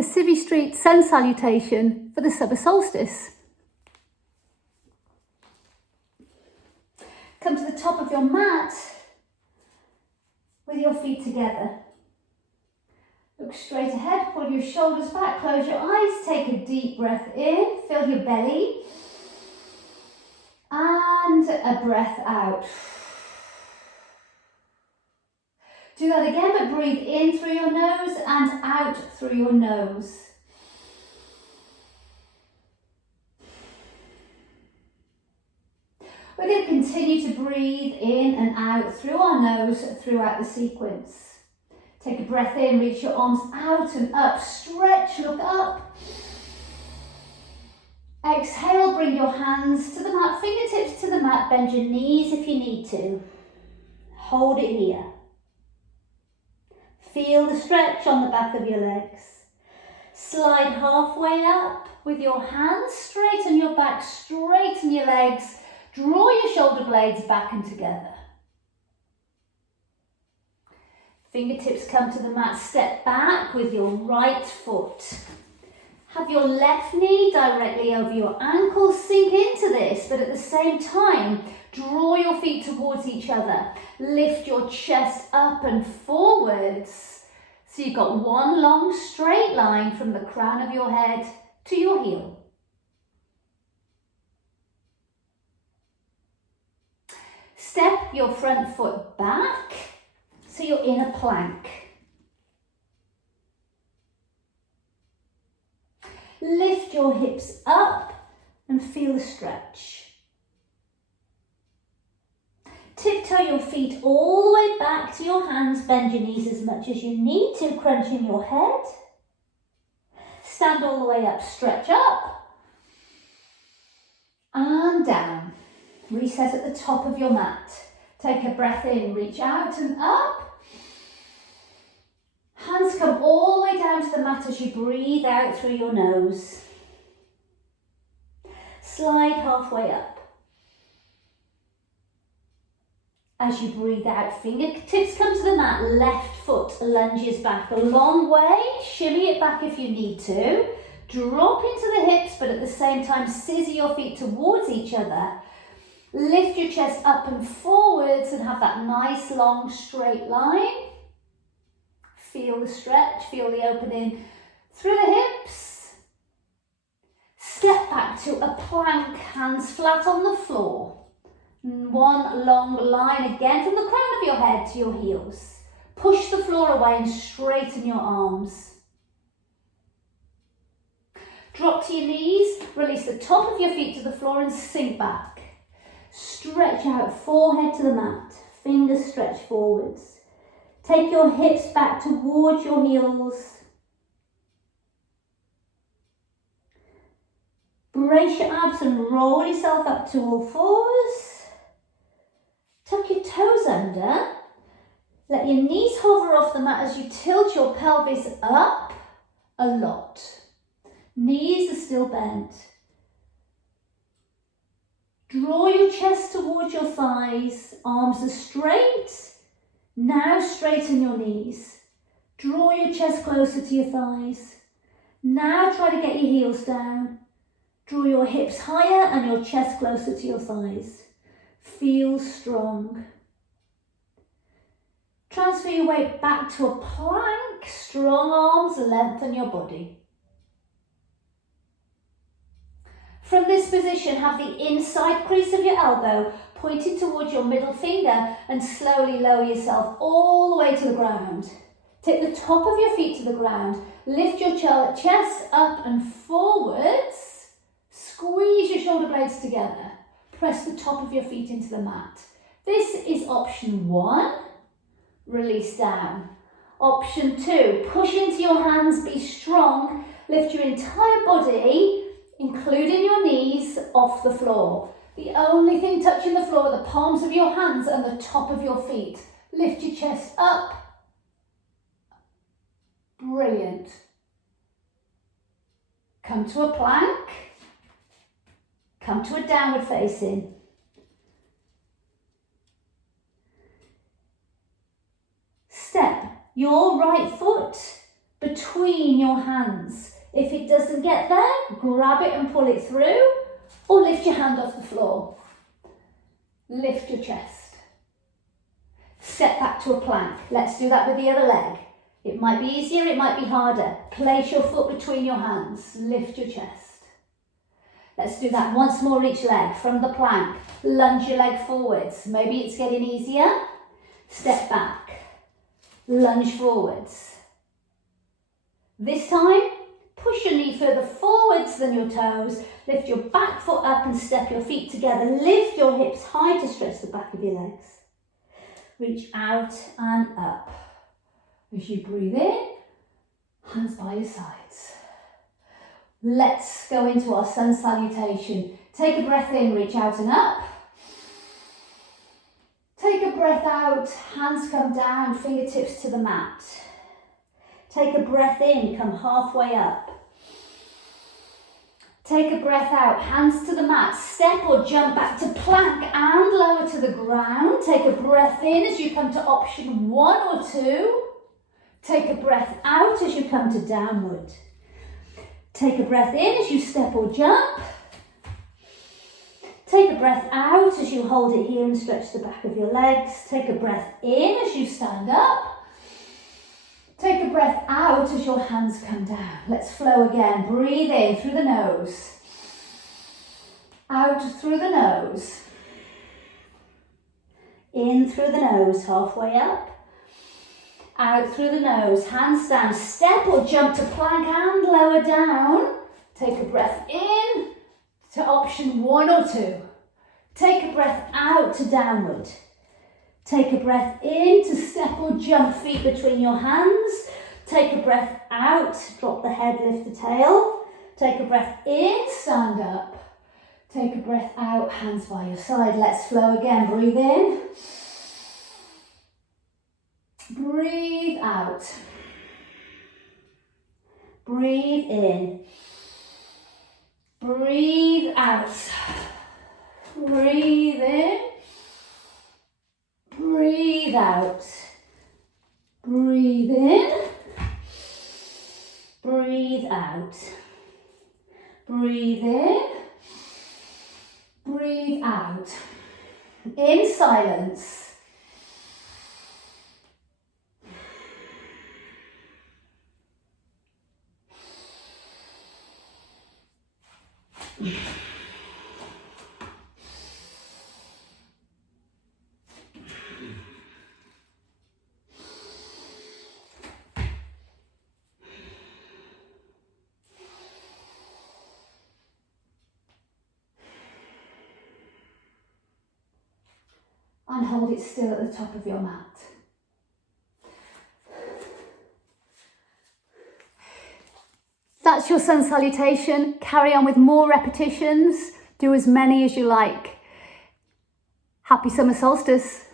the Sivvy Street sun salutation for the summer solstice. Come to the top of your mat with your feet together. Look straight ahead, pull your shoulders back, close your eyes, take a deep breath in, fill your belly, and a breath out. Do that again, but breathe in through your nose and out through your nose. We're going to continue to breathe in and out through our nose throughout the sequence. Take a breath in, reach your arms out and up, stretch, look up. Exhale, bring your hands to the mat, fingertips to the mat, bend your knees if you need to. Hold it here. Feel the stretch on the back of your legs. Slide halfway up with your hands, straighten your back, straighten your legs, draw your shoulder blades back and together. Fingertips come to the mat, step back with your right foot. Have your left knee directly over your ankles, sink into this, but at the same time, draw your feet towards each other. Lift your chest up and forwards. So you've got one long straight line from the crown of your head to your heel. Step your front foot back so you're in a plank. Lift your hips up and feel the stretch. Tiptoe your feet all the way back to your hands, bend your knees as much as you need to, crunching your head. Stand all the way up, stretch up and down. Reset at the top of your mat. Take a breath in, reach out and up. Hands come all the way down to the mat as you breathe out through your nose. Slide halfway up. As you breathe out, fingertips come to the mat, left foot lunges back a long way, shimmy it back if you need to. Drop into the hips, but at the same time, scissor your feet towards each other. Lift your chest up and forwards and have that nice long straight line. Feel the stretch, feel the opening through the hips. Step back to a plank, hands flat on the floor. One long line again from the crown of your head to your heels. Push the floor away and straighten your arms. Drop to your knees, release the top of your feet to the floor and sink back. Stretch out, forehead to the mat, fingers stretch forwards. Take your hips back towards your heels. Brace your abs and roll yourself up to all fours. Tuck your toes under. Let your knees hover off the mat as you tilt your pelvis up a lot. Knees are still bent. Draw your chest towards your thighs. Arms are straight. Now straighten your knees. Draw your chest closer to your thighs. Now try to get your heels down. Draw your hips higher and your chest closer to your thighs. Feel strong. Transfer your weight back to a plank. Strong arms, lengthen your body. From this position, have the inside crease of your elbow pointed towards your middle finger and slowly lower yourself all the way to the ground. Take the top of your feet to the ground. Lift your chest up and forwards. Squeeze your shoulder blades together. Press the top of your feet into the mat. This is option 1. Release down. Option 2. Push into your hands. Be strong. Lift your entire body, including your knees, off the floor. The only thing touching the floor are the palms of your hands and the top of your feet. Lift your chest up. Brilliant. Come to a plank. Come to a downward facing. Step your right foot between your hands. If it doesn't get there, grab it and pull it through, or lift your hand off the floor. Lift your chest. Step back to a plank. Let's do that with the other leg. It might be easier, it might be harder. Place your foot between your hands. Lift your chest. Let's do that once more each leg. From the plank, lunge your leg forwards. Maybe it's getting easier. Step back. Lunge forwards. This time, push your knee further forwards than your toes. Lift your back foot up and step your feet together. Lift your hips high to stretch the back of your legs. Reach out and up. As you breathe in, hands by your sides. Let's go into our sun salutation. Take a breath in, reach out and up. Take a breath out, hands come down, fingertips to the mat. Take a breath in, come halfway up. Take a breath out, hands to the mat, step or jump back to plank and lower to the ground. Take a breath in as you come to option 1 or 2. Take a breath out as you come to downward. Take a breath in as you step or jump. Take a breath out as you hold it here and stretch the back of your legs. Take a breath in as you stand up. Take a breath out as your hands come down. Let's flow again. Breathe in through the nose. Out through the nose. In through the nose, halfway up. Out through the nose, hands down. Step or jump to plank and lower down. Take a breath in to option 1 or 2. Take a breath out to downward. Take a breath in to step or jump, feet between your hands. Take a breath out, drop the head, lift the tail. Take a breath in, stand up. Take a breath out, hands by your side. Let's flow again. Breathe in. Breathe out. Breathe in. Breathe out. Breathe in. Breathe out. Breathe in. Breathe out. Breathe in. Breathe out. In silence. And hold it still at the top of your mat. That's your sun salutation. Carry on with more repetitions. Do as many as you like. Happy summer solstice.